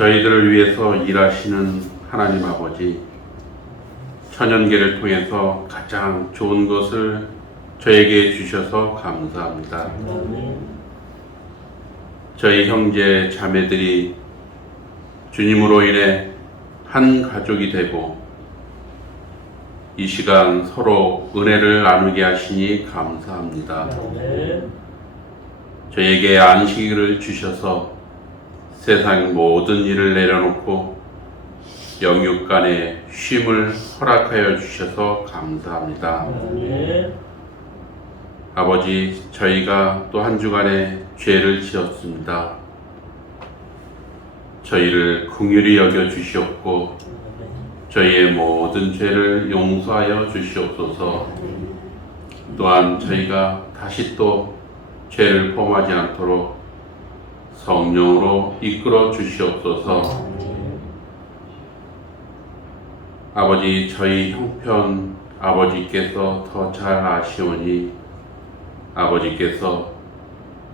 저희들을 위해서 일하시는 하나님 아버지, 천연계를 통해서 가장 좋은 것을 저에게 주셔서 감사합니다. 저희 형제 자매들이 주님으로 인해 한 가족이 되고 이 시간 서로 은혜를 나누게 하시니 감사합니다. 저에게 안식일을 주셔서 세상 모든 일을 내려놓고 영육간의 쉼을 허락하여 주셔서 감사합니다. 아버지, 저희가 또 한 주간에 죄를 지었습니다. 저희를 긍휼히 여겨 주시옵고 저희의 모든 죄를 용서하여 주시옵소서. 또한 저희가 다시 또 죄를 범하지 않도록 성령으로 이끌어 주시옵소서. 아버지, 저희 형편 아버지께서 더 잘 아시오니 아버지께서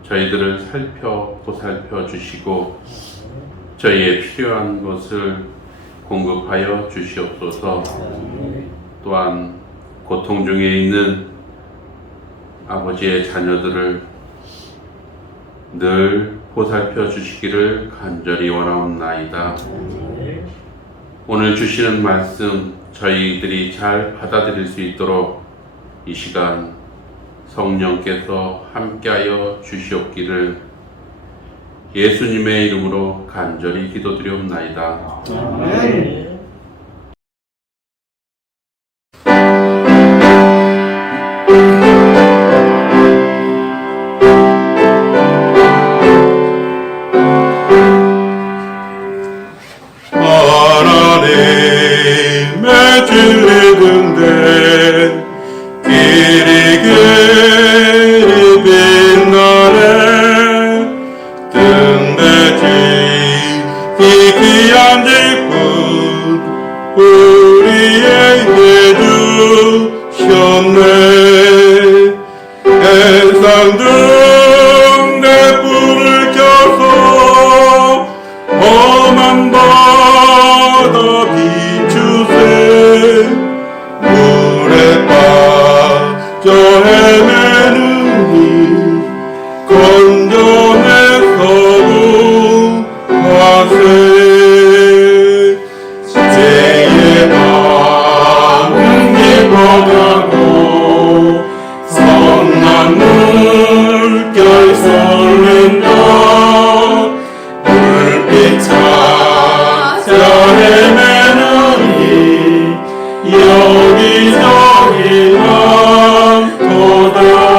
저희들을 보살펴 주시고 저희의 필요한 것을 공급하여 주시옵소서. 또한 고통 중에 있는 아버지의 자녀들을 늘 보살펴 주시기를 간절히 원하옵나이다. 오늘 주시는 말씀 저희들이 잘 받아들일 수 있도록 이 시간 성령께서 함께하여 주시옵기를 예수님의 이름으로 간절히 기도드리옵나이다. 아멘. 여기저기 남도다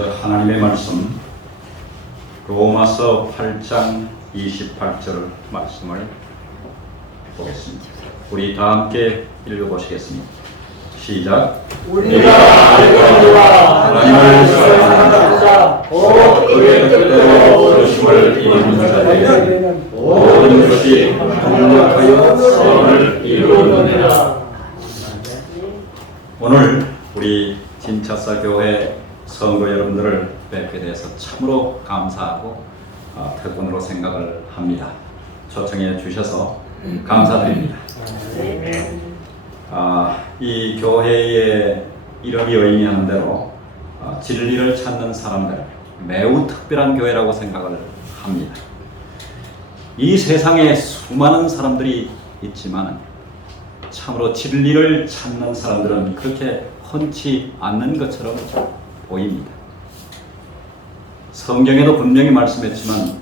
먼저 하나님의 말씀 로마서 8장 28절 말씀을 보겠습니다. 우리 다 함께 읽어보시겠습니다. 시작. 우리가 알거니와 하나님을 사랑하는 자, 곧 그의 뜻대로 부르심을 입은 자에게는 모든 것이 합력하여 선을 이루느니라. 오늘 우리 진차사 교회 성도 여러분들을 뵙게 돼서 참으로 감사하고 특권으로 생각을 합니다. 초청해 주셔서 감사드립니다. 이 교회의 이름이 의미하는 대로 진리를 찾는 사람들, 매우 특별한 교회라고 생각을 합니다. 이 세상에 수많은 사람들이 있지만 참으로 진리를 찾는 사람들은 그렇게 흔치 않는 것처럼 보입니다. 성경에도 분명히 말씀했지만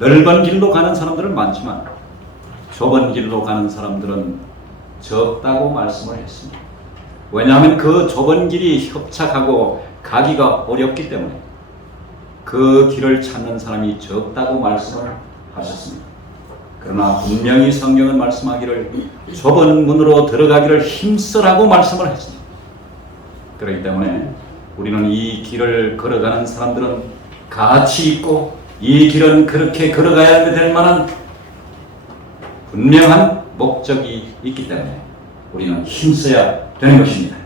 넓은 길로 가는 사람들은 많지만 좁은 길로 가는 사람들은 적다고 말씀을 했습니다. 왜냐하면 그 좁은 길이 협착하고 가기가 어렵기 때문에 그 길을 찾는 사람이 적다고 말씀을 하셨습니다. 그러나 분명히 성경은 말씀하기를 좁은 문으로 들어가기를 힘쓰라고 말씀을 했습니다. 그렇기 때문에 우리는 이 길을 걸어가는 사람들은 가치 있고 이 길은 그렇게 걸어가야 될 만한 분명한 목적이 있기 때문에 우리는 힘써야 되는 것입니다.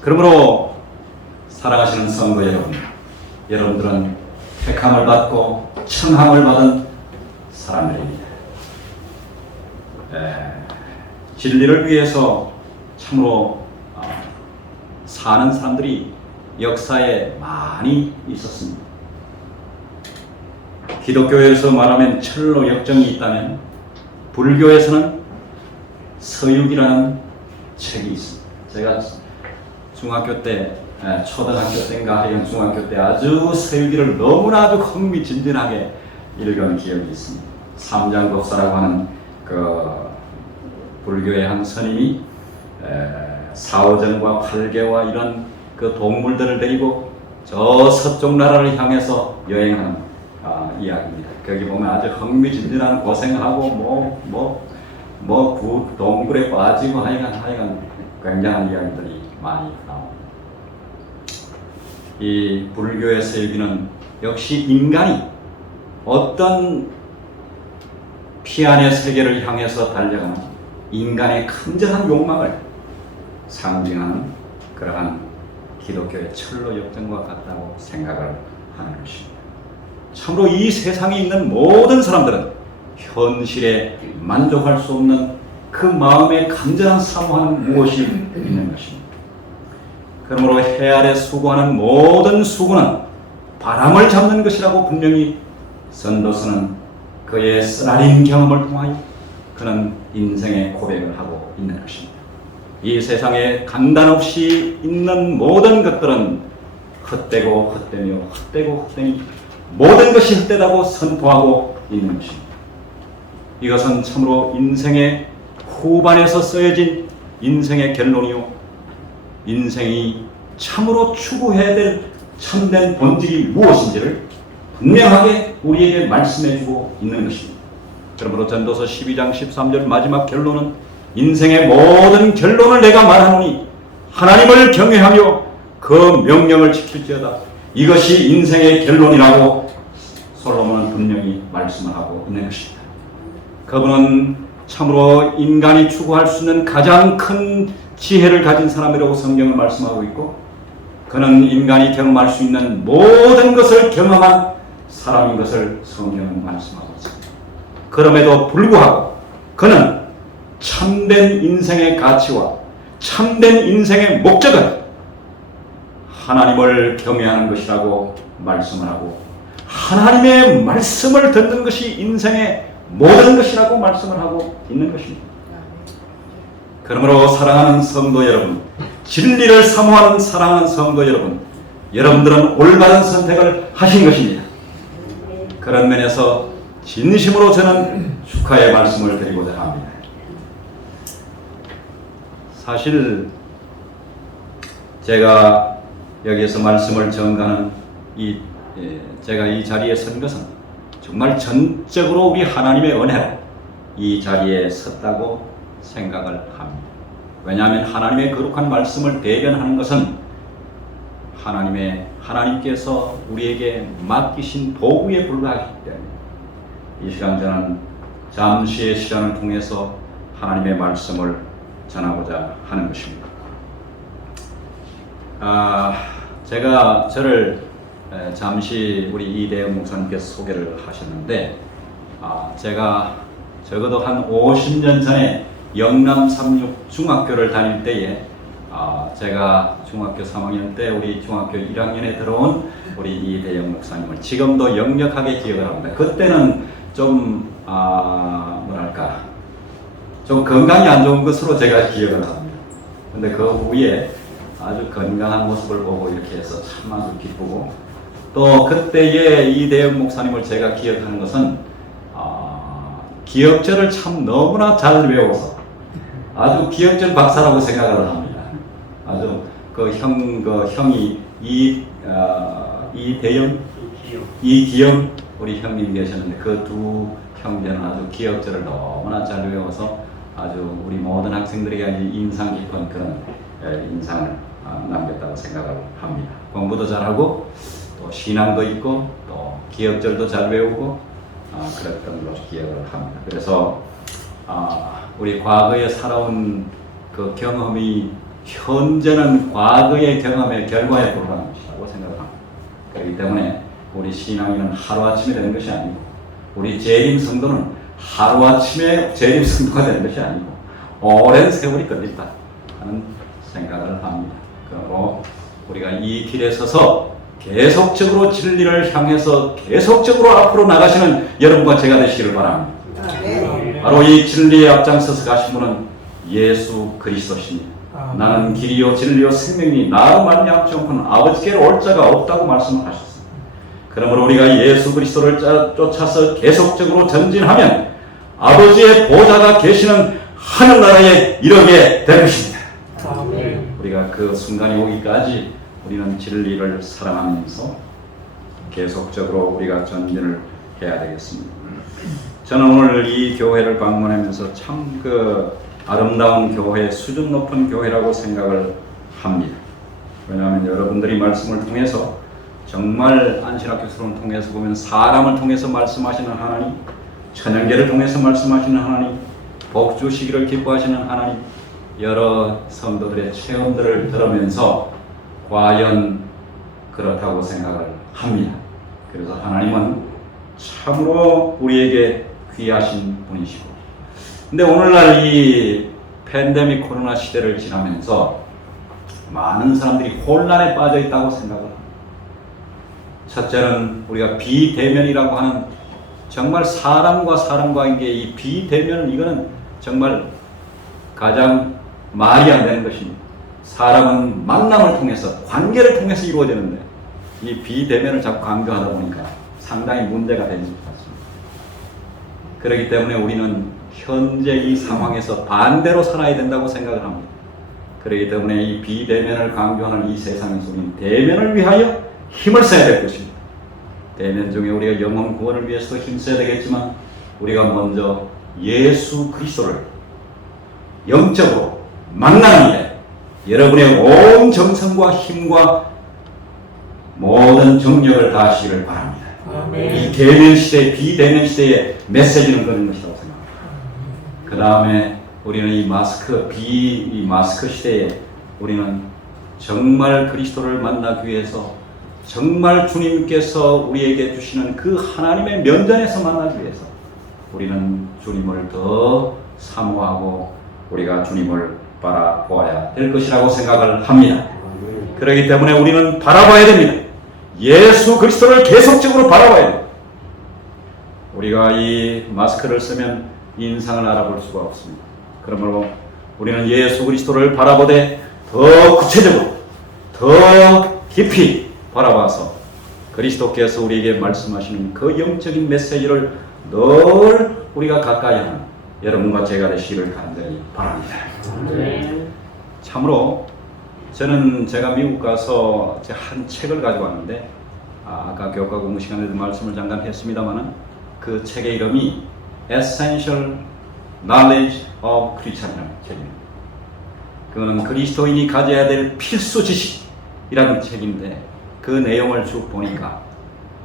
그러므로 사랑하시는 성도 여러분, 여러분들은 택함을 받고 청함을 받은 사람들입니다. 진리를 위해서 참으로 사는 사람들이 역사에 많이 있었습니다. 기독교에서 말하면 철로 역정이 있다면 불교에서는 서육이라는 책이 있습니다. 제가 중학교 때, 초등학교 때인가 하여간 중학교 때 아주 서유기를 너무나 아주 흥미진진하게 읽은 기억이 있습니다. 삼장법사라고 하는 그 불교의 한 스님이 사오정과 팔개와 이런 그 동물들을 데리고 저 서쪽 나라를 향해서 여행하는 이야기입니다. 거기 보면 아주 흥미진진한 고생을 하고 동굴에 빠지고 하여간 굉장한 이야기들이 많이 나옵니다. 이 불교의 서유기는 역시 인간이 어떤 피안의 세계를 향해서 달려가는 인간의 큰절한 욕망을 상징하는 그러한 기독교의 철로 역정과 같다고 생각을 하는 것입니다. 참으로 이 세상에 있는 모든 사람들은 현실에 만족할 수 없는 그 마음의 간절한 사모하는 무엇이 있는 것입니다. 그러므로 해 아래 수고하는 모든 수고는 바람을 잡는 것이라고 분명히 선도서는 그의 쓰라린 경험을 통하여 그는 인생의 고백을 하고 있는 것입니다. 이 세상에 간단 없이 있는 모든 것들은 헛되고 헛되며 헛되고 헛되니 모든 것이 헛되다고 선포하고 있는 것입니다. 이것은 참으로 인생의 후반에서 쓰여진 인생의 결론이요, 인생이 참으로 추구해야 될 참된 본질이 무엇인지를 분명하게 우리에게 말씀해주고 있는 것입니다. 그러므로 전도서 12장 13절 마지막 결론은 인생의 모든 결론을 내가 말하노니 하나님을 경외하며 그 명령을 지킬지어다. 이것이 인생의 결론이라고 솔로몬은 분명히 말씀을 하고 있는 것입니다. 그분은 참으로 인간이 추구할 수 있는 가장 큰 지혜를 가진 사람이라고 성경을 말씀하고 있고, 그는 인간이 경험할 수 있는 모든 것을 경험한 사람인 것을 성경은 말씀하고 있습니다. 그럼에도 불구하고 그는 참된 인생의 가치와 참된 인생의 목적은 하나님을 경외하는 것이라고 말씀을 하고, 하나님의 말씀을 듣는 것이 인생의 모든 것이라고 말씀을 하고 있는 것입니다. 그러므로 사랑하는 성도 여러분, 진리를 사모하는 사랑하는 성도 여러분, 여러분들은 올바른 선택을 하신 것입니다. 그런 면에서 진심으로 저는 축하의 말씀을 드리고자 합니다. 사실 제가 여기에서 말씀을 전가하는 제가 이 자리에 선 것은 정말 전적으로 우리 하나님의 은혜로 이 자리에 섰다고 생각을 합니다. 왜냐하면 하나님의 거룩한 말씀을 대변하는 것은 하나님께서 우리에게 맡기신 도구에 불과하기 때문에 이 시간 저는 잠시의 시간을 통해서 하나님의 말씀을 전하고자 하는 것입니다. 제가 저를 잠시 우리 이대영 목사님께서 소개를 하셨는데, 제가 적어도 한 50년 전에 영남 36 중학교를 다닐 때에 제가 중학교 3학년 때 우리 중학교 1학년에 들어온 우리 이대영 목사님을 지금도 역력하게 기억을 합니다. 그때는 좀 좀 건강이 안 좋은 것으로 제가 기억을 합니다. 근데 그 후에 아주 건강한 모습을 보고 이렇게 해서 참 아주 기쁘고, 또 그때의 이대영 목사님을 제가 기억하는 것은 기억절을 참 너무나 잘 외워서 아주 기억절 박사라고 생각을 합니다. 아주 그 형이 이기영 우리 형님 계셨는데 그 두 형제는 아주 기억절을 너무나 잘 외워서 아주 우리 모든 학생들에게 아주 인상 깊은 그런 인상을 남겼다고 생각을 합니다. 공부도 잘하고 또 신앙도 있고 또 기억절도 잘 외우고 그랬던 것을 기억을 합니다. 그래서 우리 과거에 살아온 그 경험이 현재는 과거의 경험의 결과에 불과한 것이라고 생각을 합니다. 그렇기 때문에 우리 신앙인은 하루아침에 되는 것이 아니고, 우리 재림 성도는 하루아침에 재림 성도가 되는 것이 아니고 오랜 세월이 걸린다 하는 생각을 합니다. 그러므로 우리가 이 길에 서서 계속적으로 진리를 향해서 계속적으로 앞으로 나가시는 여러분과 제가 되시기를 바랍니다. 바로 이 진리에 앞장서서 가신 분은 예수 그리스도십니다. 나는 길이요 진리요 생명이니 나로 말미암지 않고는 아버지께로 올 자가 없다고 말씀하셨습니다. 그러므로 우리가 예수 그리스도를 쫓아서 계속적으로 전진하면 아버지의 보좌가 계시는 하늘나라에 이르게 될 것입니다. 우리가 그 순간이 오기까지 우리는 진리를 사랑하면서 계속적으로 우리가 전진을 해야 되겠습니다. 저는 오늘 이 교회를 방문하면서 참 그 아름다운 교회, 수준 높은 교회라고 생각을 합니다. 왜냐하면 여러분들이 말씀을 통해서 정말 안신학교수를 통해서 보면 사람을 통해서 말씀하시는 하나님, 천연계를 통해서 말씀하시는 하나님, 복 주시기를 기뻐하시는 하나님, 여러 성도들의 체험들을 들으면서 과연 그렇다고 생각을 합니다. 그래서 하나님은 참으로 우리에게 귀하신 분이시고, 근데 오늘날 이 팬데믹 코로나 시대를 지나면서 많은 사람들이 혼란에 빠져 있다고 생각을 합니다. 첫째는 우리가 비대면이라고 하는, 정말 사람과 사람과의 이 비대면, 이거는 정말 가장 말이 안 되는 것입니다. 사람은 만남을 통해서, 관계를 통해서 이루어지는데 이 비대면을 자꾸 강조하다 보니까 상당히 문제가 되는 것 같습니다. 그렇기 때문에 우리는 현재 이 상황에서 반대로 살아야 된다고 생각을 합니다. 그렇기 때문에 이 비대면을 강조하는 이 세상에서 우리는 대면을 위하여 힘을 써야 될 것입니다. 대면 중에 우리가 영혼 구원을 위해서도 힘써야 되겠지만, 우리가 먼저 예수 그리스도를 영적으로 만나는 일에 여러분의 온 정성과 힘과 모든 정력을 다하시기를 바랍니다. 이 대면 시대, 비대면 시대에 메시지는 그런 것이라고 생각합니다. 그 다음에 우리는 이 마스크 시대에 우리는 정말 그리스도를 만나기 위해서, 정말 주님께서 우리에게 주시는 그 하나님의 면전에서 만나기 위해서 우리는 주님을 더 사모하고 우리가 주님을 바라보아야 될 것이라고 생각을 합니다. 그렇기 때문에 우리는 바라봐야 됩니다. 예수 그리스도를 계속적으로 바라봐야 됩니다. 우리가 이 마스크를 쓰면 인상을 알아볼 수가 없습니다. 그러므로 우리는 예수 그리스도를 바라보되 더 구체적으로, 더 깊이 바라봐서 그리스도께서 우리에게 말씀하시는 그 영적인 메시지를 늘 우리가 가까이 하는 여러분과 제가 되시기를 간절히 바랍니다. 참으로 저는 제가 미국 가서 한 책을 가지고 왔는데 아까 교과 공부 시간에도 말씀을 잠깐 했습니다만은 그 책의 이름이 Essential Knowledge of Christian이라는 책입니다. 그거는 그리스도인이 가져야 될 필수 지식이라는 책인데 그 내용을 쭉 보니까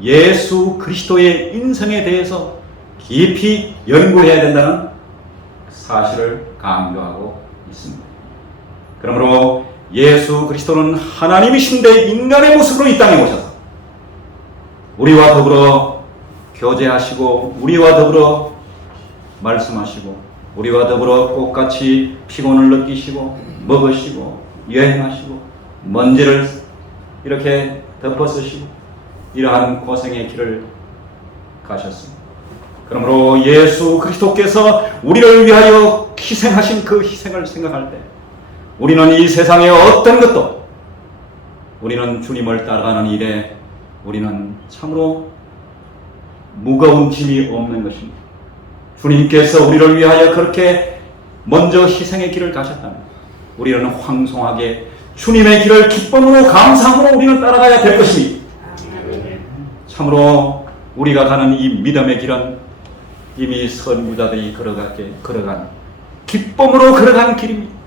예수 그리스도의 인성에 대해서 깊이 연구해야 된다는 사실을 강조하고 있습니다. 그러므로 예수 그리스도는 하나님이신데 인간의 모습으로 이 땅에 오셔서 우리와 더불어 교제하시고 우리와 더불어 말씀하시고 우리와 더불어 꽃같이 피곤을 느끼시고 먹으시고 여행하시고 먼지를 이렇게 덮어쓰시고 이러한 고생의 길을 가셨습니다. 그러므로 예수 그리스도께서 우리를 위하여 희생하신 그 희생을 생각할 때 우리는 이 세상의 어떤 것도 우리는 주님을 따라가는 일에 우리는 참으로 무거운 짐이 없는 것입니다. 주님께서 우리를 위하여 그렇게 먼저 희생의 길을 가셨다면 우리는 황송하게 주님의 길을 기쁨으로 감사함으로 우리는 따라가야 될 것입니다. 참으로 우리가 가는 이 믿음의 길은 이미 선구자들이 걸어간 기쁨으로 걸어간 길입니다.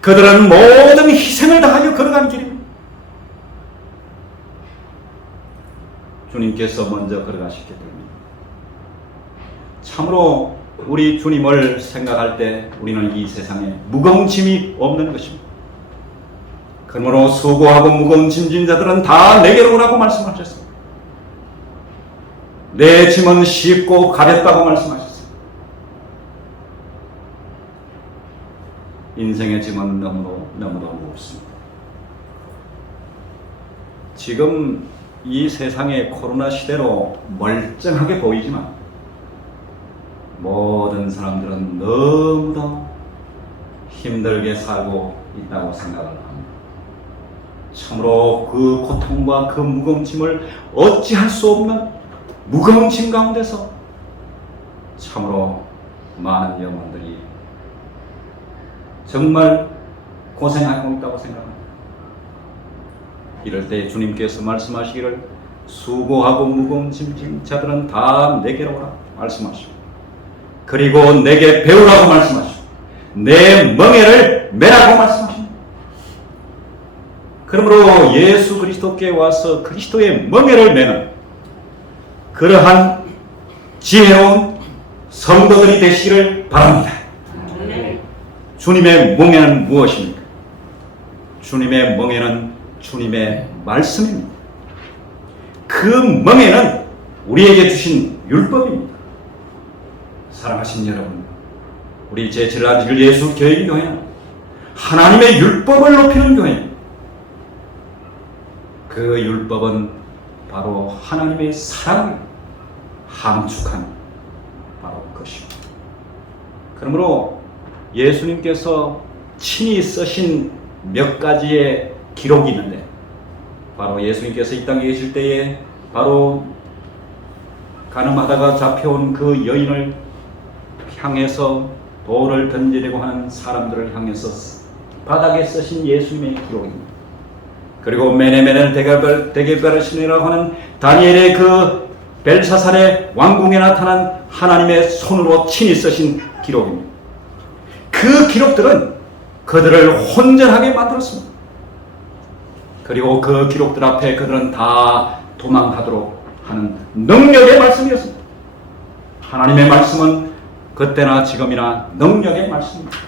그들은 모든 희생을 다하여 걸어간 길입니다. 주님께서 먼저 걸어가셨기 때문에 참으로 우리 주님을 생각할 때 우리는 이 세상에 무거운 짐이 없는 것입니다. 그러므로 수고하고 무거운 짐진 자들은 다 내게로 오라고 말씀하셨습니다. 내 짐은 쉽고 가볍다고 말씀하셨습니다. 인생의 짐은 너무도 무겁습니다. 지금 이 세상의 코로나 시대로 멀쩡하게 보이지만 모든 사람들은 너무도 힘들게 살고 있다고 생각을 합니다. 참으로 그 고통과 그 무거운 짐을 어찌할 수 없는 무거운 짐 가운데서 참으로 많은 영혼들이 정말 고생하고 있다고 생각합니다. 이럴 때 주님께서 말씀하시기를 수고하고 무거운 짐진 자들은 다 내게로 오라 말씀하시고 그리고 내게 배우라고 말씀하시고 내 멍에를 매라고 말씀하십니다. 그러므로 예수 그리스도께 와서 그리스도의 멍에를 매는 그러한 지혜로운 성도들이 되시기를 바랍니다. 주님의 멍에는 무엇입니까? 주님의 멍에는 주님의 말씀입니다. 그 멍에는 우리에게 주신 율법입니다. 사랑하신 여러분, 우리 제7일 예수 교회는 하나님의 율법을 높이는 교회입니다. 그 율법은 바로 하나님의 사랑을 함축한 바로 것입니다. 그러므로 예수님께서 친히 쓰신 몇 가지의 기록이 있는데 바로 예수님께서 이 땅에 계실 때에 바로 가늠하다가 잡혀온 그 여인을 향해서 돌을 던지려고 하는 사람들을 향해서 바닥에 쓰신 예수님의 기록입니다. 그리고 메네메넬 대개별신이라고 하는 다니엘의 그 벨사살의 왕궁에 나타난 하나님의 손으로 친히 쓰신 기록입니다. 그 기록들은 그들을 혼전하게 만들었습니다. 그리고 그 기록들 앞에 그들은 다 도망하도록 하는 능력의 말씀이었습니다. 하나님의 말씀은 그때나 지금이나 능력의 말씀입니다.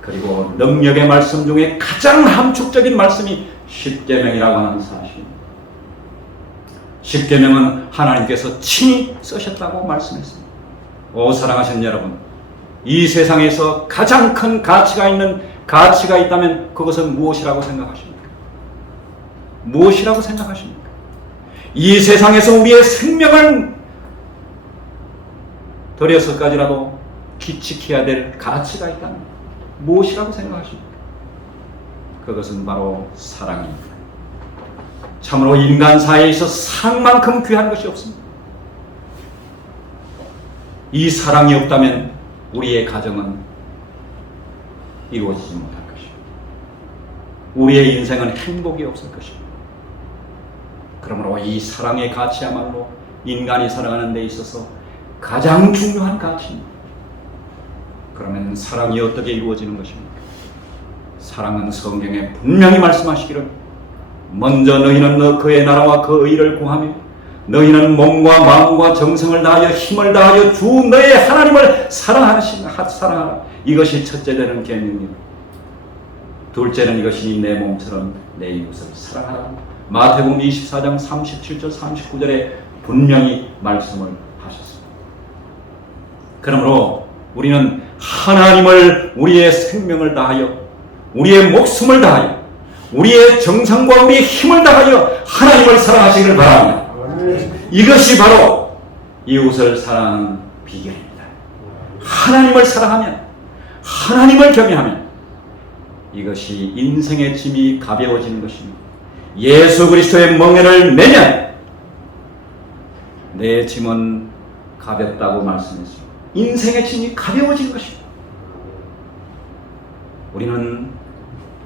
그리고 능력의 말씀 중에 가장 함축적인 말씀이 십계명이라고 하는 사실입니다. 십계명은 하나님께서 친히 쓰셨다고 말씀했습니다. 오 사랑하신 여러분, 이 세상에서 가장 큰 가치가 있다면 그것은 무엇이라고 생각하십니까? 무엇이라고 생각하십니까? 이 세상에서 우리의 생명을 들여서까지라도 기칙해야 될 가치가 있다면 무엇이라고 생각하십니까? 그것은 바로 사랑입니다. 참으로 인간 사회에서 사랑만큼 귀한 것이 없습니다. 이 사랑이 없다면 우리의 가정은 이루어지지 못할 것입니다. 우리의 인생은 행복이 없을 것입니다. 그러므로 이 사랑의 가치야말로 인간이 살아가는 데 있어서 가장 중요한 가치입니다. 그러면 사랑이 어떻게 이루어지는 것입니까? 사랑은 성경에 분명히 말씀하시기를 먼저 너희는 그의 나라와 그 의를 구하며 너희는 몸과 마음과 정성을 다하여 힘을 다하여 주 너의 하나님을 사랑하라. 이것이 첫째 되는 계명이요. 둘째는 이것이 내 몸처럼 내 이웃을 사랑하라. 마태복음 24장 37절 39절에 분명히 말씀을 하셨습니다. 그러므로 우리는 하나님을 우리의 생명을 다하여 우리의 목숨을 다하여 우리의 정성과 우리의 힘을 다하여 하나님을 사랑하시기를 바랍니다. 이것이 바로 이웃을 사랑하는 비결입니다. 하나님을 사랑하면 하나님을 경외하면 이것이 인생의 짐이 가벼워지는 것입니다. 예수 그리스도의 멍에를 매면 내 짐은 가볍다고 말씀했습니다. 인생의 짐이 가벼워지는 것입니다. 우리는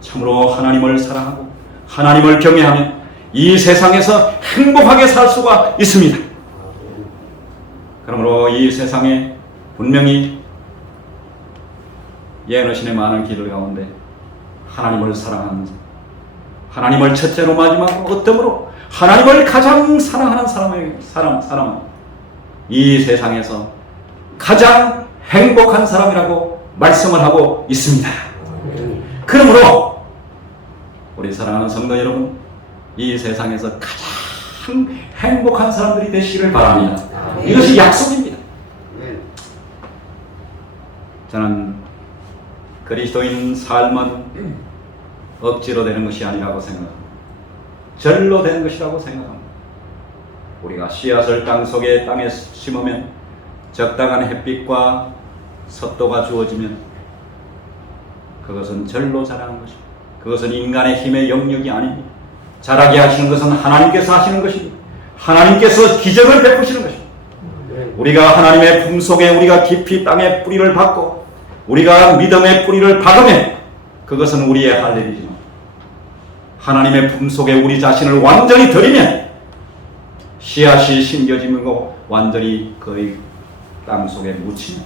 참으로 하나님을 사랑하고 하나님을 경외하면 이 세상에서 행복하게 살 수가 있습니다. 그러므로 이 세상에 분명히 예언하신의 많은 기도 가운데 하나님을 사랑하는 하나님을 첫째로 마지막으로 어뜸으로 하나님을 가장 사랑하는 사람은 이 세상에서 가장 행복한 사람이라고 말씀을 하고 있습니다. 그러므로 우리 사랑하는 성도 여러분, 이 세상에서 가장 행복한 사람들이 되시기를 바랍니다. 이것이 약속입니다. 저는 그리스도인 삶은 억지로 되는 것이 아니라고 생각합니다. 절로 되는 것이라고 생각합니다. 우리가 씨앗을 땅에 심으면 적당한 햇빛과 습도가 주어지면 그것은 절로 자라는 것입니다. 그것은 인간의 힘의 영역이 아닙니다. 자라게 하시는 것은 하나님께서 하시는 것입니다. 하나님께서 기적을 베푸시는 것입니다. 우리가 하나님의 품속에 우리가 깊이 땅에 뿌리를 박고 우리가 믿음의 뿌리를 박으면 그것은 우리의 할 일이지만 하나님의 품속에 우리 자신을 완전히 들이면 씨앗이 심겨지고 완전히 거의 땅속에 묻히면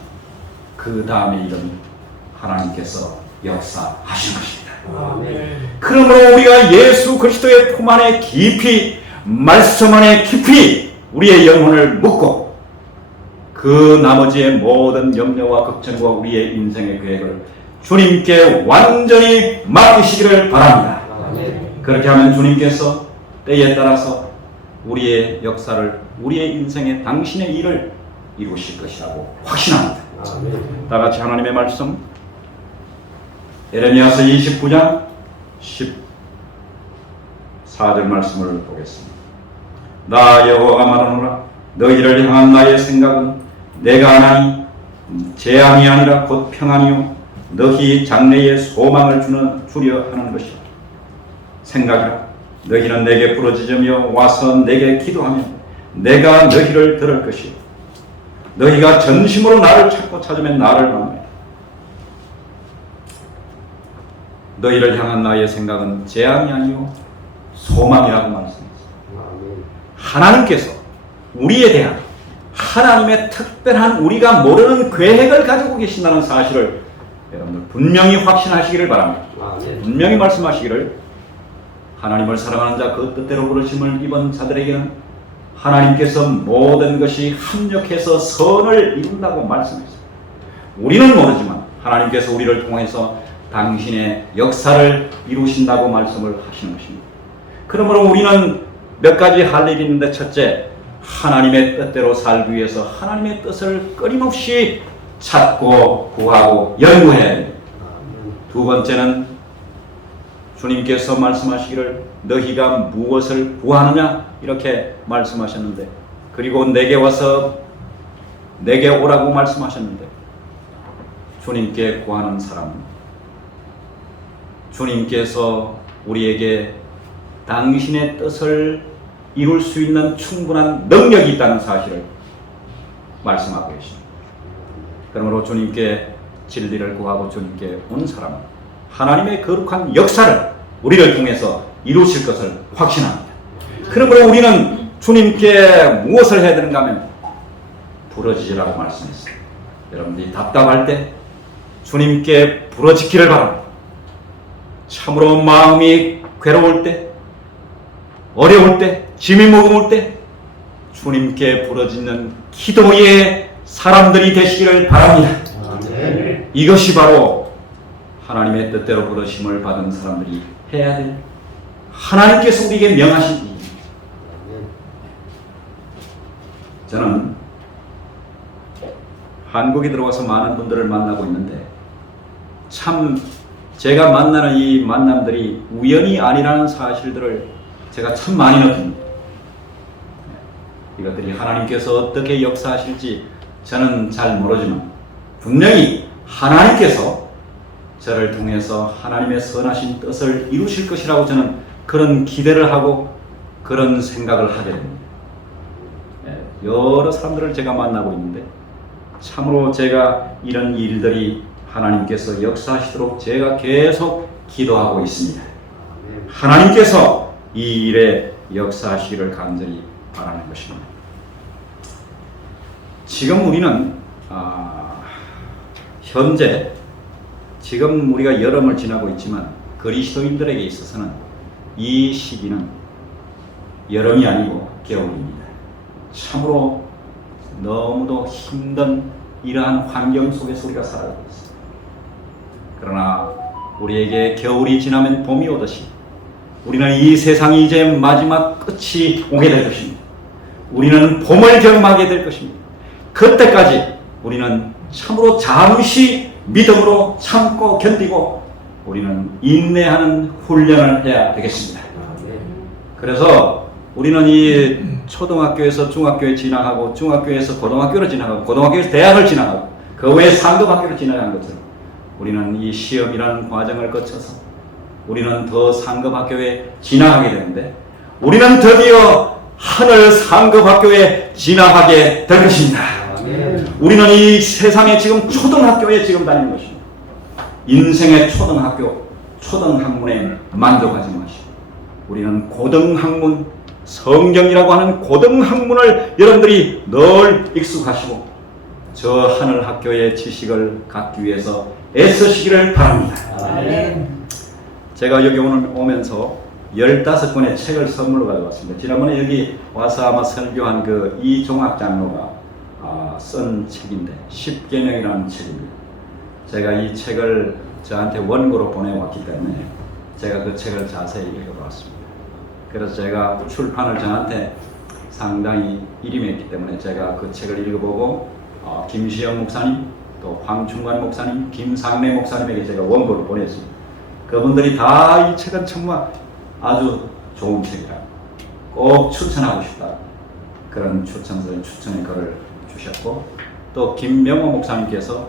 그 다음에 이름이 하나님께서 역사하시는 것입니다. 그러므로 우리가 예수 그리스도의 품 안에 깊이 말씀 안에 깊이 우리의 영혼을 묻고 그 나머지의 모든 염려와 걱정과 우리의 인생의 계획을 주님께 완전히 맡기시기를 바랍니다. 그렇게 하면 주님께서 때에 따라서 우리의 역사를 우리의 인생에 당신의 일을 이루실 것이라고 확신합니다. 다 같이 하나님의 말씀 에레미야서 29장 14절 말씀을 보겠습니다. 나 여호와가 말하노라 너희를 향한 나의 생각은 내가 하나니 재앙이 아니라 곧 평안이요 너희 장래에 소망을 주려 하는 것이라. 생각이라 너희는 내게 부르짖으며 와서 내게 기도하면 내가 너희를 들을 것이요 너희가 전심으로 나를 찾고 찾으면 나를 만나리라. 너희를 향한 나의 생각은 재앙이 아니요 소망이라고 말씀했습니다. 하나님께서 우리에 대한 하나님의 특별한 우리가 모르는 계획을 가지고 계신다는 사실을 여러분들 분명히 확신하시기를 바랍니다. 분명히 말씀하시기를 하나님을 사랑하는 자 그 뜻대로 부르심을 입은 자들에게는 하나님께서 모든 것이 합력해서 선을 이룬다고 말씀했습니다. 우리는 모르지만 하나님께서 우리를 통해서 당신의 역사를 이루신다고 말씀을 하시는 것입니다. 그러므로 우리는 몇 가지 할 일이 있는데 첫째, 하나님의 뜻대로 살기 위해서 하나님의 뜻을 끊임없이 찾고 구하고 연구해야 됩니다. 두 번째는 주님께서 말씀하시기를 너희가 무엇을 구하느냐 이렇게 말씀하셨는데 그리고 내게 와서 내게 오라고 말씀하셨는데 주님께 구하는 사람은 주님께서 우리에게 당신의 뜻을 이룰 수 있는 충분한 능력이 있다는 사실을 말씀하고 계십니다. 그러므로 주님께 진리를 구하고 주님께 온 사람은 하나님의 거룩한 역사를 우리를 통해서 이루실 것을 확신합니다. 그러므로 우리는 주님께 무엇을 해야 되는가 하면 부르짖으라고 말씀했습니다. 여러분들이 답답할 때 주님께 부르짖기를 바랍니다. 참으로 마음이 괴로울 때, 어려울 때, 짐이 무거울 때 주님께 부르짖는 기도의 사람들이 되시기를 바랍니다. 이것이 바로 하나님의 뜻대로 부르심을 받은 사람들이 해야 될 하나님께서 우리에게 명하신 일입니다. 저는 한국에 들어와서 많은 분들을 만나고 있는데 참 제가 만나는 이 만남들이 우연이 아니라는 사실들을 제가 참 많이 느낍니다. 이것들이 하나님께서 어떻게 역사하실지 저는 잘 모르지만 분명히 하나님께서 저를 통해서 하나님의 선하신 뜻을 이루실 것이라고 저는 그런 기대를 하고 그런 생각을 하게 됩니다. 여러 사람들을 제가 만나고 있는데 참으로 제가 이런 일들이 하나님께서 역사하시도록 제가 계속 기도하고 있습니다. 하나님께서 이 일에 역사하시기를 간절히 바라는 것입니다. 지금 우리는 현재 지금 우리가 여름을 지나고 있지만 그리스도인들에게 있어서는 이 시기는 여름이 아니고 겨울입니다. 참으로 너무도 힘든 이러한 환경 속에서 우리가 살아가고 있습니다. 그러나 우리에게 겨울이 지나면 봄이 오듯이 우리는 이 세상이 이제 마지막 끝이 오게 될 것입니다. 우리는 봄을 경험하게 될 것입니다. 그때까지 우리는 참으로 잠시 믿음으로 참고 견디고 우리는 인내하는 훈련을 해야 되겠습니다. 그래서 우리는 이 초등학교에서 중학교에 진학하고 중학교에서 고등학교로 진학하고 고등학교에서 대학을 진학하고 그 외에 상급학교로 진학한 것처럼 우리는 이 시험이라는 과정을 거쳐서 우리는 더 상급학교에 진학하게 되는데 우리는 드디어 하늘 상급학교에 진학하게 될 것입니다. 우리는 이 세상에 지금 초등학교에 지금 다니는 것입니다. 인생의 초등학교, 초등학문에 만족하지 마시고 우리는 고등학문, 성경이라고 하는 고등학문을 여러분들이 늘 익숙하시고 저 하늘 학교의 지식을 갖기 위해서 애쓰시기를 바랍니다. 제가 여기 오늘 오면서 15권의 책을 선물로 가져왔습니다. 지난번에 여기 와서 아마 설교한 그 이종학 장로가 쓴 책인데 10계명이라는 책입니다. 제가 이 책을 저한테 원고로 보내왔기 때문에 제가 그 책을 자세히 읽어봤습니다. 그래서 제가 출판을 저한테 상당히 일임했기 때문에 제가 그 책을 읽어보고 김시영 목사님, 또 황충관 목사님, 김상래 목사님에게 제가 원고를 보냈습니다. 그분들이 다 이 책은 정말 아주 좋은 책이라 꼭 추천하고 싶다 그런 추천의 글을 주셨고 또 김명호 목사님께서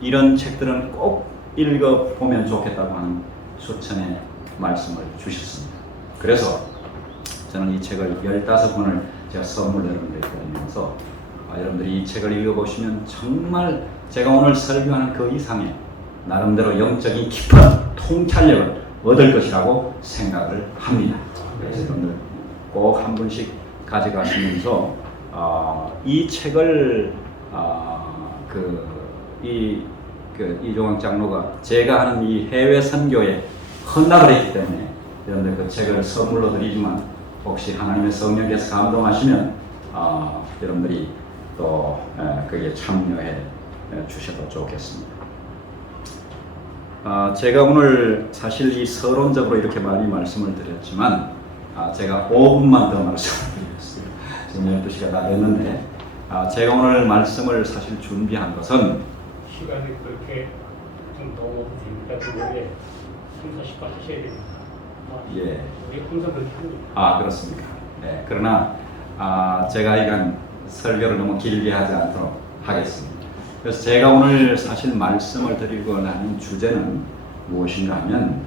이런 책들은 꼭 읽어보면 좋겠다고 하는 추천의 말씀을 주셨습니다. 그래서 저는 이 책을 15권을 제가 선물로 여러분들에게 드리면서 여러분들이 이 책을 읽어보시면 정말 제가 오늘 설교하는 그 이상의 나름대로 영적인 깊은 통찰력을 얻을 것이라고 생각을 합니다. 그래서 여러분들 꼭 한 분씩 가져가시면서 이 책을 이종학 장로가 제가 하는 이 해외 선교에 헌납을 했기 때문에 여러분들 그 책을 선물로 드리지만 혹시 하나님의 성령께서 감동하시면 여러분들이 또 거기에 참여해 주셔도 좋겠습니다. 제가 오늘 사실 이 서론적으로 이렇게 많이 말씀을 드렸지만 제가 5분만 더 말씀을 드리겠습니다. 지금 12시가 다 됐는데 제가 오늘 말씀을 사실 준비한 것은 시간이 그렇게 좀 넘어도 됩니다. 그거에 3, 40분 하셔야 됩니다. 예. 우리 항상 그렇게 합니다. 그렇습니까? 네. 그러나 제가 이건 설교를 너무 길게 하지 않도록 하겠습니다. 그래서 제가 오늘 사실 말씀을 드리고 하는 주제는 무엇인가 하면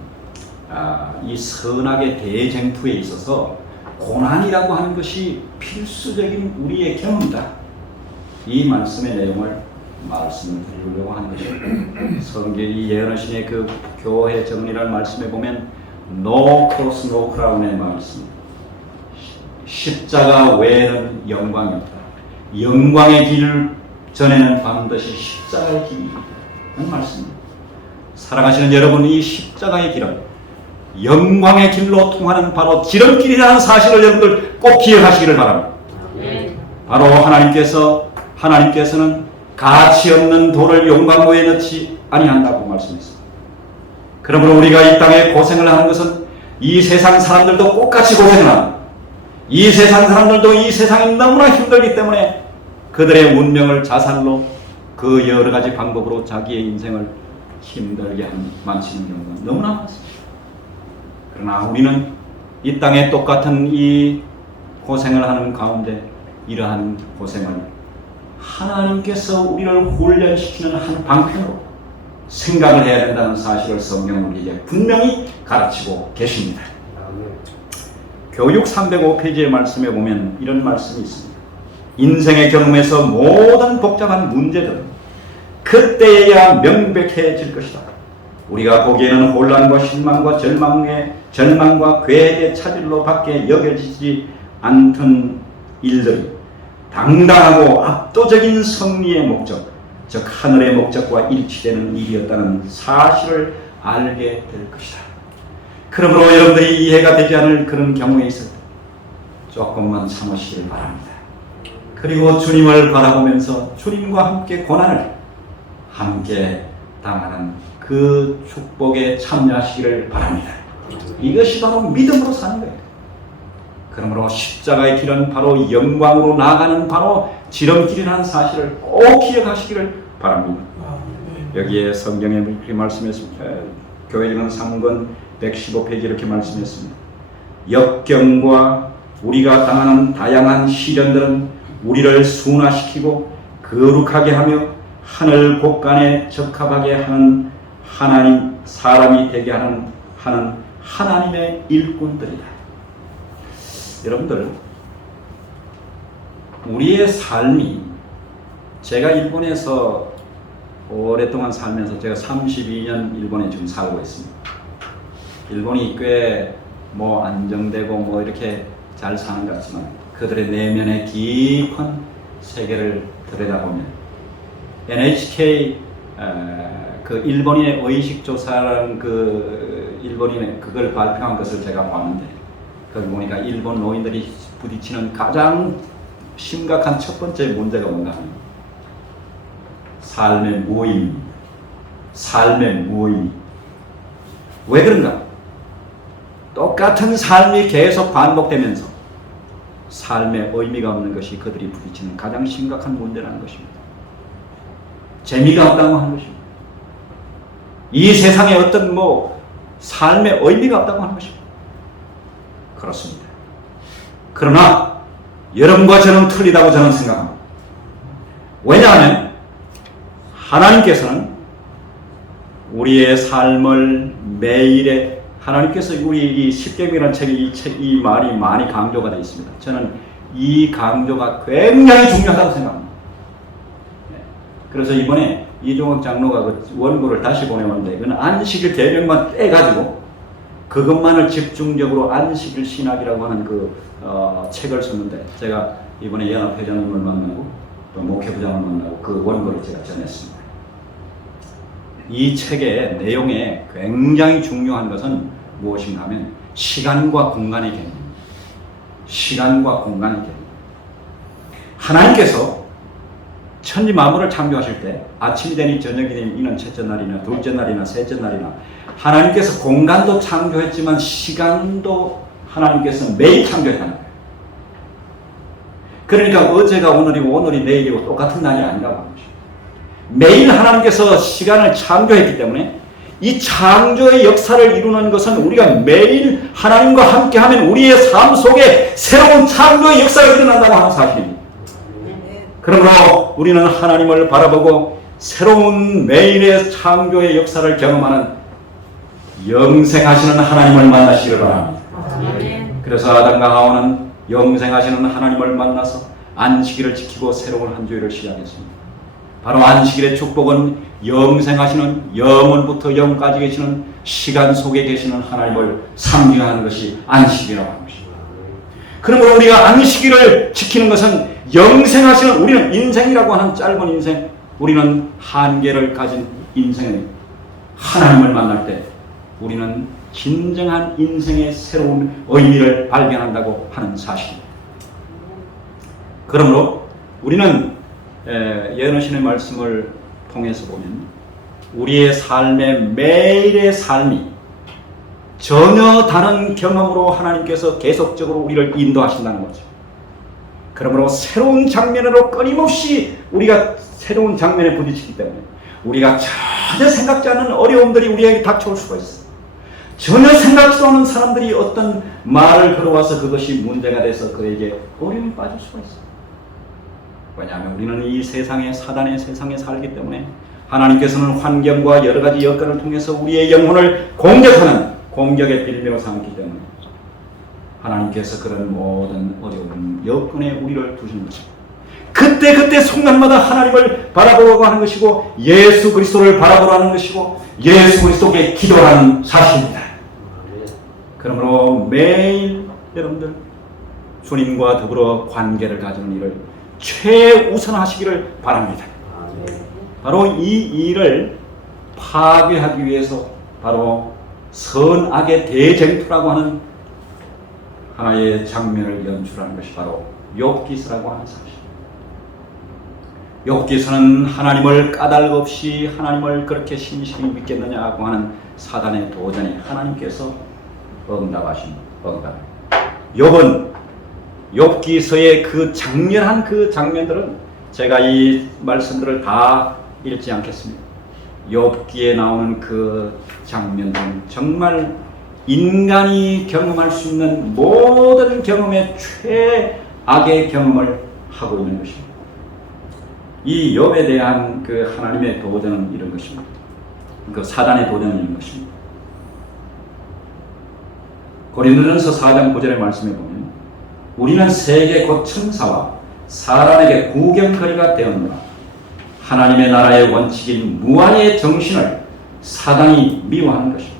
이 선악의 대쟁투에 있어서 고난이라고 하는 것이 필수적인 우리의 경험이다. 이 말씀의 내용을 말씀을 드리려고 하는 것입니다. 성경이 예언하신의 그 교회 정리라는 말씀에 보면 No cross, no crown의 말씀. 십자가 외에는 영광이 없다. 영광의 길 전에는 반드시 십자가의 길이 있는 말씀입니다. 사랑하시는 여러분, 이 십자가의 길은 영광의 길로 통하는 바로 지름길이라는 사실을 여러분들 꼭 기억하시기를 바랍니다. 바로 하나님께서는 가치 없는 돌을 용광로에 넣지 아니한다고 말씀했습니다. 그러므로 우리가 이 땅에 고생을 하는 것은 이 세상 사람들도 똑같이 고생을 합니다. 이 세상 사람들도 이 세상이 너무나 힘들기 때문에 그들의 운명을 자살로 그 여러 가지 방법으로 자기의 인생을 힘들게 만치는 경우가 너무나 많습니다. 그러나 우리는 이 땅에 똑같은 이 고생을 하는 가운데 이러한 고생을 하나님께서 우리를 훈련시키는 한 방편으로 생각을 해야 된다는 사실을 성경은 우리에게 분명히 가르치고 계십니다. 교육 305페이지의 말씀에 보면 이런 말씀이 있습니다. 인생의 경험에서 모든 복잡한 문제들은 그때에야 명백해질 것이다. 우리가 보기에는 혼란과 실망과 절망과 괴의 차질로 밖에 여겨지지 않던 일들이 당당하고 압도적인 승리의 목적, 즉 하늘의 목적과 일치되는 일이었다는 사실을 알게 될 것이다. 그러므로 여러분들이 이해가 되지 않을 그런 경우에 있을 때 조금만 참으시길 바랍니다. 그리고 주님을 바라보면서 주님과 함께 고난을 함께 당하는 그 축복에 참여하시기를 바랍니다. 이것이 바로 믿음으로 사는 거예요. 그러므로 십자가의 길은 바로 영광으로 나아가는 바로 지름길이라는 사실을 꼭 기억하시기를 바랍니다. 여기에 성경에 이렇게 말씀했습니다. 교회는 3권 115페이지 이렇게 말씀했습니다. 역경과 우리가 당하는 다양한 시련들은 우리를 순화시키고 거룩하게 하며 하늘 곳간에 적합하게 하는 하나님, 사람이 되게 하는 하나님의 일꾼들이다. 여러분들, 우리의 삶이, 제가 일본에서 오랫동안 살면서 제가 32년 일본에 지금 살고 있습니다. 일본이 꽤 안정되고 이렇게 잘 사는 것 같지만 그들의 내면의 깊은 세계를 들여다보면 NHK 그 일본인의 의식조사라는 그 일본인의 그걸 발표한 것을 제가 봤는데 거기 보니까 일본 노인들이 부딪히는 가장 심각한 첫 번째 문제가 뭔가 하면 삶의 무의미. 왜 그런가? 똑같은 삶이 계속 반복되면서 삶의 의미가 없는 것이 그들이 부딪히는 가장 심각한 문제라는 것입니다. 재미가 없다고 하는 것입니다. 이 세상에 어떤 삶의 의미가 없다고 하는 것입니다. 그렇습니다. 그러나 여러분과 저는 틀리다고 저는 생각합니다. 왜냐하면 하나님께서는 우리의 삶을 매일에 하나님께서 우리 이 십계명이라는 책에 이 말이 많이 강조가 되어 있습니다. 저는 이 강조가 굉장히 중요하다고 생각합니다. 그래서 이번에 이종학 장로가 그 원고를 다시 보내왔는데 그건 안식일 계명만 떼가지고 그것만을 집중적으로 안식일 신학이라고 하는 책을 썼는데 제가 이번에 연합회장님을 만나고 또 목회부장을 만나고 그 원고를 제가 전했습니다. 이 책의 내용에 굉장히 중요한 것은 무엇인가 하면 시간과 공간의 개념입니다. 시간과 공간의 개념. 하나님께서 천지 만물을 창조하실 때 아침이 되니 저녁이 되니 이는 첫째 날이나 둘째 날이나 셋째 날이나 하나님께서 공간도 창조했지만 시간도 하나님께서 매일 창조했다는 거예요. 그러니까 어제가 오늘이고 오늘이 내일이고 똑같은 날이 아니라고 하는 것입니다. 매일 하나님께서 시간을 창조했기 때문에 이 창조의 역사를 이루는 것은 우리가 매일 하나님과 함께하면 우리의 삶 속에 새로운 창조의 역사가 일어난다고 하는 사실입니다. 그러므로 우리는 하나님을 바라보고 새로운 매일의 창조의 역사를 경험하는 영생하시는 하나님을 만나시기를 바랍니다. 그래서 아담과 하와는 영생하시는 하나님을 만나서 안식일을 지키고 새로운 한 주일을 시작했습니다. 바로 안식일의 축복은 영생하시는, 영원부터 영까지 계시는 시간 속에 계시는 하나님을 상징하는 것이 안식이라고 하는 것입니다. 그러므로 우리가 안식일을 지키는 것은 영생하시는, 우리는 인생이라고 하는 짧은 인생, 우리는 한계를 가진 인생을 하나님을 만날 때 우리는 진정한 인생의 새로운 의미를 발견한다고 하는 사실입니다. 그러므로 우리는 예언하시는 말씀을 통해서 보면 우리의 삶의 매일의 삶이 전혀 다른 경험으로 하나님께서 계속적으로 우리를 인도하신다는 거죠. 그러므로 새로운 장면으로 끊임없이 우리가 새로운 장면에 부딪히기 때문에 우리가 전혀 생각지 않은 어려움들이 우리에게 닥쳐올 수가 있어요. 전혀 생각지도 않은 사람들이 어떤 말을 걸어와서 그것이 문제가 돼서 그에게 어려움이 빠질 수가 있어요. 왜냐하면 우리는 이 세상에, 사단의 세상에 살기 때문에 하나님께서는 환경과 여러 가지 여건을 통해서 우리의 영혼을 공격하는 공격의 빌미로 삼기 때문에 하나님께서 그런 모든 어려운 여건에 우리를 두신 것입니다. 그때 순간마다 하나님을 바라보라고 하는 것이고 예수 그리스도를 바라보라는 것이고 예수 그리스도께 기도하는 사실입니다. 그러므로 매일 여러분들 주님과 더불어 관계를 가지는 일을 최우선하시기를 바랍니다. 바로 이 일을 파괴하기 위해서 바로 선악의 대쟁투라고 하는 하나의 장면을 연출하는 것이 바로 욥기서라고 하는 사실. 욥기서는 하나님을 까닭없이 하나님을 그렇게 신실히 믿겠느냐고 하는 사단의 도전에 하나님께서 응답하신 응답. 욥은 욥기서의 그 장렬한 그 장면들은 제가 이 말씀들을 다 읽지 않겠습니다. 욥기에 나오는 그 장면들은 정말 인간이 경험할 수 있는 모든 경험의 최악의 경험을 하고 있는 것입니다. 이 욥에 대한 그 하나님의 도전은 이런 것입니다. 그 사단의 도전은 이런 것입니다. 고린도전서 4장 9절의 말씀에 보면 우리는 세계 곧 천사와 사람에게 구경거리가 되었노라. 하나님의 나라의 원칙인 무아의 정신을 사단이 미워하는 것입니다.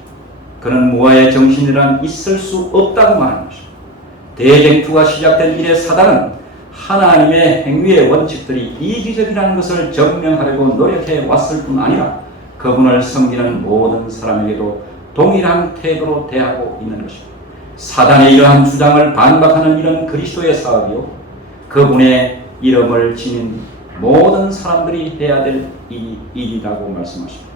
그는 무아의 정신이란 있을 수 없다고 말하는 것입니다. 대쟁투가 시작된 이래 사단은 하나님의 행위의 원칙들이 이기적이라는 것을 증명하려고 노력해 왔을 뿐 아니라 그분을 섬기는 모든 사람에게도 동일한 태도로 대하고 있는 것입니다. 사단의 이러한 주장을 반박하는 이런 그리스도의 사업이요, 그분의 이름을 지닌 모든 사람들이 해야 될 일이라고 말씀하십니다.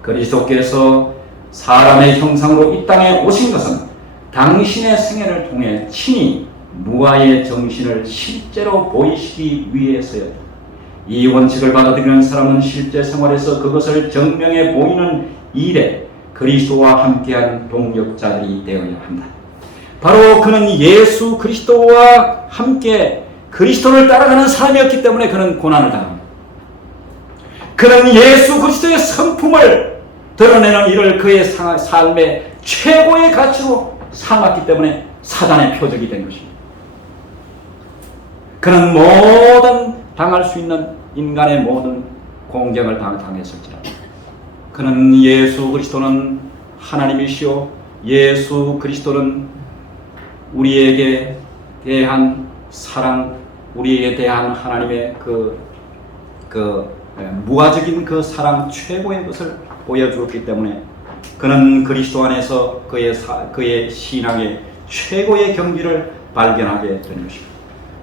그리스도께서 사람의 형상으로 이 땅에 오신 것은 당신의 생애를 통해 친히 무아의 정신을 실제로 보이시기 위해서였다. 이 원칙을 받아들이는 사람은 실제 생활에서 그것을 증명해 보이는 일에 그리스도와 함께하는 동력자들이 되어야 한다. 바로 그는 예수 그리스도와 함께 그리스도를 따라가는 사람이었기 때문에 그는 고난을 당합니다. 그는 예수 그리스도의 성품을 드러내는 일을 그의 삶의 최고의 가치로 삼았기 때문에 사단의 표적이 된 것입니다. 그는 모든 당할 수 있는 인간의 모든 공경을 당했을지라도 그는 예수 그리스도는 하나님이시오, 예수 그리스도는 우리에게 대한 사랑, 우리에 대한 하나님의 무아적인 그 사랑 최고의 것을 보여주었기 때문에 그는 그리스도 안에서 그의 신앙의 최고의 경지를 발견하게 된 것입니다.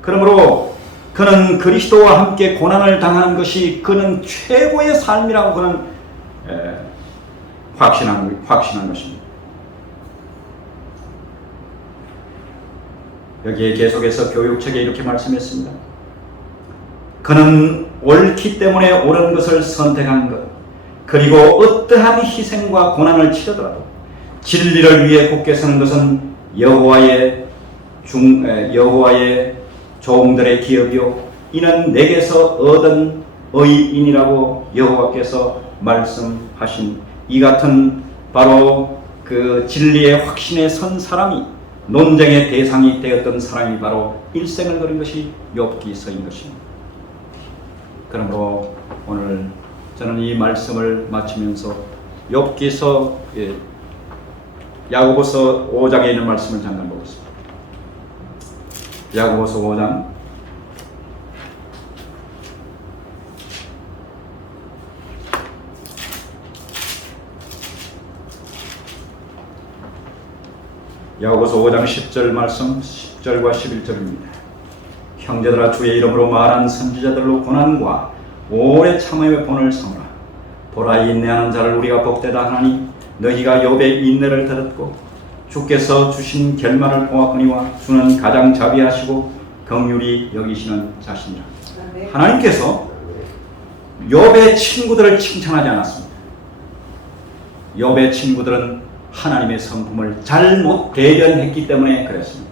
그러므로 그는 그리스도와 함께 고난을 당하는 것이 그는 최고의 삶이라고 그는 확신한 것입니다. 여기에 계속해서 교육책에 이렇게 말씀했습니다. 그는 옳기 때문에 옳은 것을 선택한 것, 그리고 어떠한 희생과 고난을 치르더라도 진리를 위해 굳게 서는 것은 여호와의 종들의 기업이요 이는 내게서 얻은 의인이라고 여호와께서 말씀하신 이 같은 바로 그 진리의 확신에 선 사람이, 논쟁의 대상이 되었던 사람이 바로 일생을 거린 것이 욥기서인 것입니다. 그러므로 오늘 저는 이 말씀을 마치면서 욥기서 야고보서 5장에 있는 말씀을 잠깐 보겠습니다. 야고보서 5장 10절 말씀 10절과 11절입니다. 형제들아 주의 이름으로 말한 선지자들로 고난과 오래 참음의 본을 삼으라. 보라 인내하는 자를 우리가 복되다 하나니 너희가 욥의 인내를 들었고 주께서 주신 결말을 보았거니와 주는 가장 자비하시고 긍휼히 여기시는 자신이라. 하나님께서 욥의 친구들을 칭찬하지 않았습니다. 욥의 친구들은 하나님의 성품을 잘못 대변했기 때문에 그랬습니다.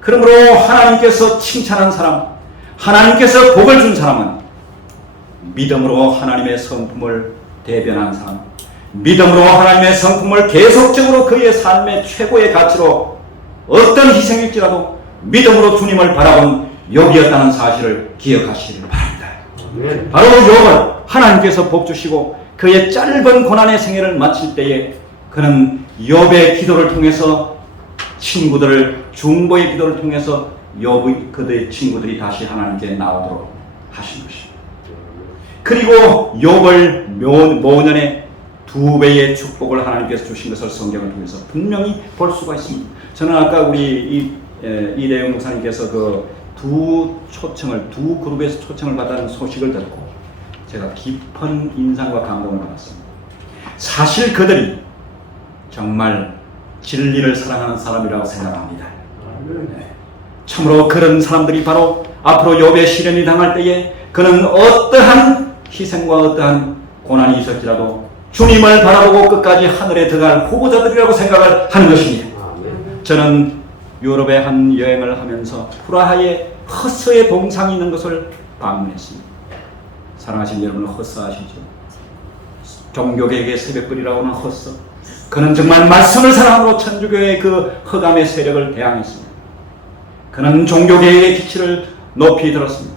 그러므로 하나님께서 칭찬한 사람, 하나님께서 복을 준 사람은 믿음으로 하나님의 성품을 대변한 사람, 믿음으로 하나님의 성품을 계속적으로 그의 삶의 최고의 가치로 어떤 희생일지라도 믿음으로 주님을 바라본 욥이었다는 사실을 기억하시기를 바랍니다. 바로 욥을 하나님께서 복 주시고 그의 짧은 고난의 생애를 마칠 때에 그는 욥의 기도를 통해서 친구들을 중보의 기도를 통해서 욥의 그들의 친구들이 다시 하나님께 나오도록 하신 것입니다. 그리고 욥을 모년에 2배의 축복을 하나님께서 주신 것을 성경을 통해서 분명히 볼 수가 있습니다. 저는 아까 우리 이대영 목사님께서 그 두 그룹에서 초청을 받았다는 소식을 듣고 제가 깊은 인상과 감동을 받았습니다. 사실 그들이 정말 진리를 사랑하는 사람이라고 생각합니다. 네. 참으로 그런 사람들이 바로 앞으로 욥의 시련이 당할 때에 그는 어떠한 희생과 어떠한 고난이 있었지라도 주님을 바라보고 끝까지 하늘에 들어갈 후보자들이라고 생각을 하는 것입니다. 저는 유럽의 한 여행을 하면서 프라하에 허스의 동상이 있는 것을 방문했습니다. 사랑하신 여러분, 허스 아시죠? 종교개혁의 새벽불이라고 하는 허스. 그는 정말 말씀을 사랑으로 천주교의 그 흑암의 세력을 대항했습니다. 그는 종교개혁의 기치를 높이 들었습니다.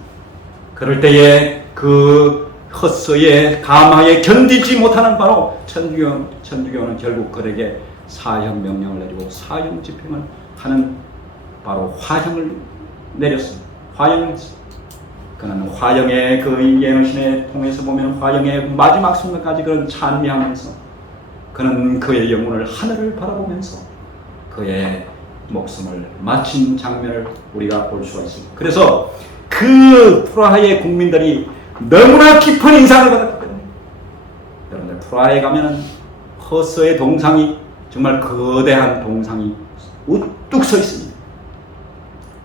그럴 때에 그 허스의 감화에 견디지 못하는 바로 천주교는 결국 그에게 사형 명령을 내리고 사형 집행을 하는 바로 화형을 내렸습니다. 화형을 했습니다. 그는 화형의 그 예언신에 통해서 보면 화형의 마지막 순간까지 그런 찬미하면서 그는 그의 영혼을 하늘을 바라보면서 그의 목숨을 마친 장면을 우리가 볼 수가 있습니다. 그래서 그 프라하의 국민들이 너무나 깊은 인상을 받았기 때문에 여러분들 프라하에 가면은 허스의 동상이 정말 거대한 동상이 우뚝 서 있습니다.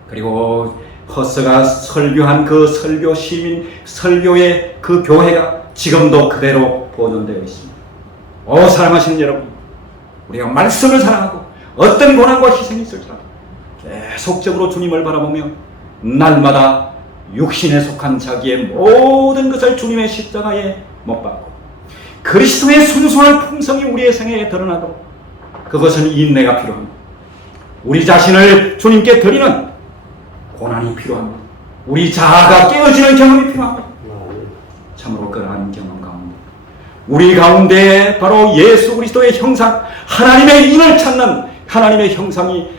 그리고 허스가 설교한 그 설교 시민 설교의 그 교회가 지금도 그대로 보존되어 있습니다. 사랑하시는 여러분, 우리가 말씀을 사랑하고 어떤 고난과 희생이 있을지라도 계속적으로 주님을 바라보며 날마다 육신에 속한 자기의 모든 것을 주님의 십자가에 못 박고 그리스도의 순수한 품성이 우리의 생애에 드러나도록 그것은 인내가 필요합니다. 우리 자신을 주님께 드리는 고난이 필요합니다. 우리 자아가 깨어지는 경험이 필요합니다. 참으로 그러한 경험 가운데 우리 가운데 바로 예수 그리스도의 형상, 하나님의 인을 찾는 하나님의 형상이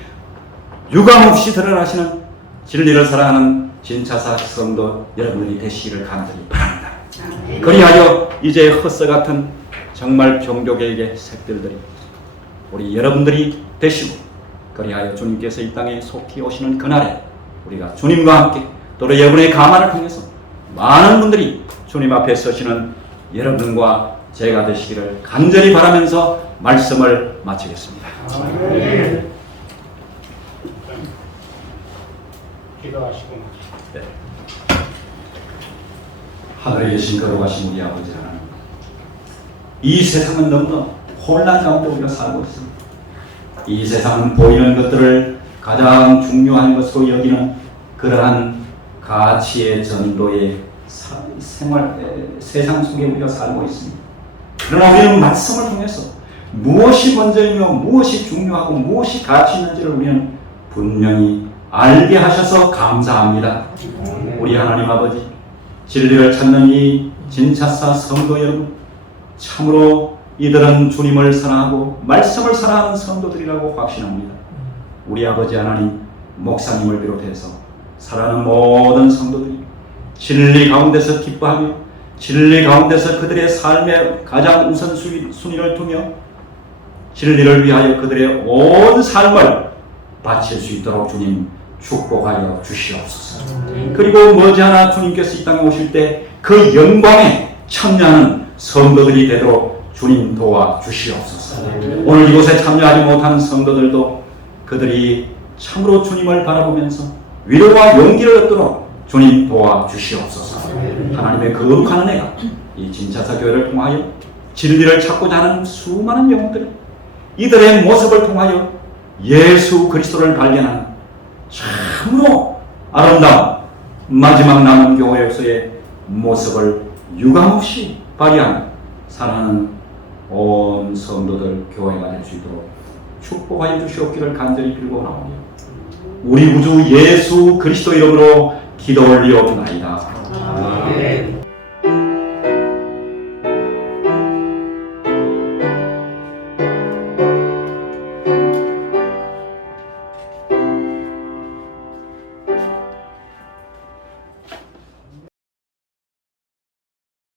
유감없이 드러나시는 진리를 사랑하는 진차사 성도 여러분들이 되시기를 간절히 바랍니다. 그리하여 이제 허스 같은 정말 종교개혁의 색들들이 우리 여러분들이 되시고 그리하여 주님께서 이 땅에 속히 오시는 그날에 우리가 주님과 함께 또 여러분의 감화를 통해서 많은 분들이 주님 앞에 서시는 여러분과 제가 되시기를 간절히 바라면서 말씀을 마치겠습니다. 아멘. 기도하시고 네. 하늘에 계신 거룩하신 우리 아버지 하나님, 이 세상은 너무나 혼란 가운데 우리가 살고 있습니다. 이 세상은 보이는 것들을 가장 중요한 것으로 여기는 그러한 가치의 전도의 세상 속에 우리가 살고 있습니다. 그러나 우리는 말씀을 통해서 무엇이 먼저이며 무엇이 중요하고 무엇이 가치 있는지를 우리는 분명히 알게 하셔서 감사합니다. 우리 하나님 아버지, 진리를 찾는 이 진차사 성도 여러분, 참으로 이들은 주님을 사랑하고 말씀을 사랑하는 성도들이라고 확신합니다. 우리 아버지 하나님, 목사님을 비롯해서 사랑하는 모든 성도들이 진리 가운데서 기뻐하며 진리 가운데서 그들의 삶의 가장 우선순위를 두며 진리를 위하여 그들의 온 삶을 바칠 수 있도록 주님 축복하여 주시옵소서. 그리고 머지않아 주님께서 이 땅에 오실 때 그 영광에 참여하는 성도들이 되도록 주님 도와 주시옵소서. 오늘 이곳에 참여하지 못하는 성도들도 그들이 참으로 주님을 바라보면서 위로와 용기를 얻도록 주님 도와 주시옵소서. 하나님의 거룩한 은혜가 이 진차사 교회를 통하여 진리를 찾고자 하는 수많은 영혼들이 이들의 모습을 통하여 예수 그리스도를 발견하는 참으로 아름다운 마지막 남은 교회에서의 모습을 유감없이 발휘하는 사랑하는 온 성도들 교회가 될 수 있도록 축복하여 주시옵기를 간절히 빌고 나오며 우리 구주 예수 그리스도 이름으로 기도 올리옵나이다.